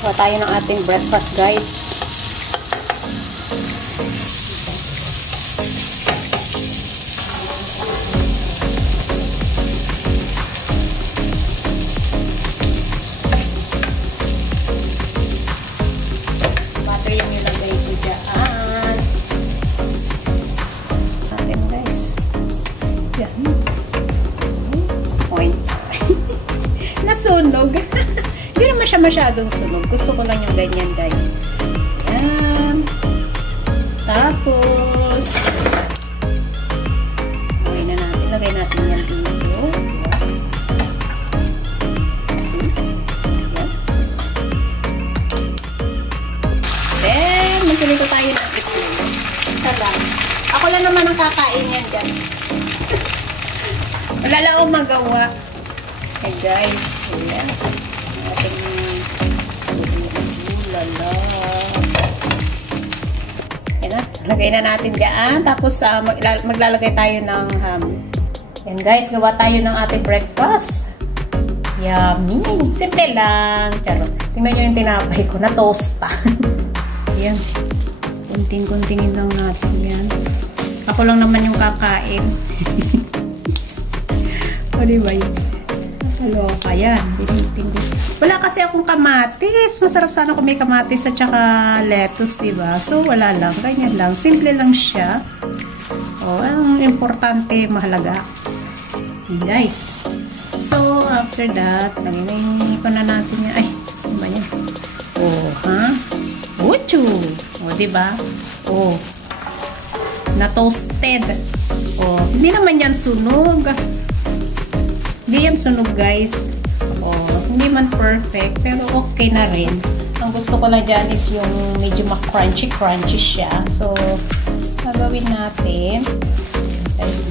Kuha tayo ng ating breakfast, guys. Butter yung nilagay ko dyan. Natin, guys. Yan. Point. Nasunog. Hindi naman siya masyadong sunog. Gusto ko lang yung ganyan, guys. Ayan. Tapos, lagay na natin. Lagay natin yan dito. Ayan. Then, magpilito tayo ng itlog. Isa lang. Ako lang naman ang kakain yan dyan. Wala lang akong magawa. Okay, guys. Ayan. Lala. Ayan na. Lagay na natin dyan. Tapos, maglalagay tayo ng ham. Ayan, guys. Gawa tayo ng ating breakfast. Yummy. Simple lang. Charot. Tingnan nyo yung tinapay ko. Na-toast pa. Ayan. Kunting-kuntingin lang natin yan. Ako lang naman yung kakain. O, diba yun? Kaloka yan. Wala kasi akong kamatis. Masarap sana kung may kamatis at saka lettuce, diba? So, wala lang. Ganyan lang. Simple lang siya. O, ang importante, mahalaga. Okay, guys. So, after that, nanginipan na natin yan. Ay, ano ba yan? O, ha? Uchu! O, diba? O, na-toasted. O, hindi naman yan sunog. Hindi yan sunog, guys. O, hindi man perfect, pero okay na rin. Ang gusto ko lang dyan is yung medyo ma-crunchy siya. So, gagawin natin. Guys,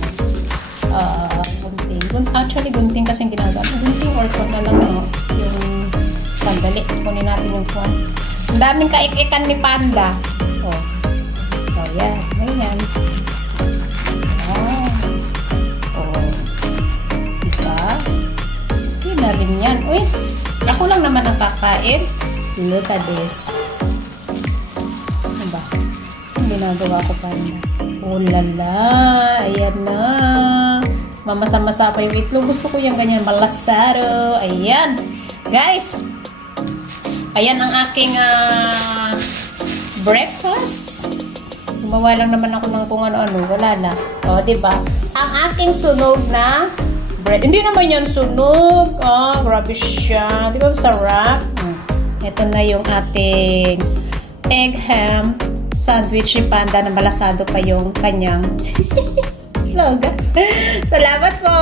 gunting. Actually, gunting kasi ginagawa. Gunting or kung na lang, no? Yung sandali. Kunin natin yung phone. Ang daming kaik-ikan ni Panda. O. So, yan. Ganyan. Rin yan. Uy, ako lang naman ang kakain. Look at this. Ano ba? Ang ginagawa ko pa rin. Oh lala. Ayan na. Mamasa-masa pa yung itlog. Gusto ko yung ganyan malasado. Ayan. Guys. Ayan ang aking breakfast. Gumawa lang naman ako ng kung ano-ano. Wala na. O, diba? Ang aking sunog na bread. Hindi naman yan sunog. Oh, grabe siya. Di ba masarap? Ito na yung ating egg ham sandwich ni Panda na malasado pa yung kanyang vlog. Salamat po!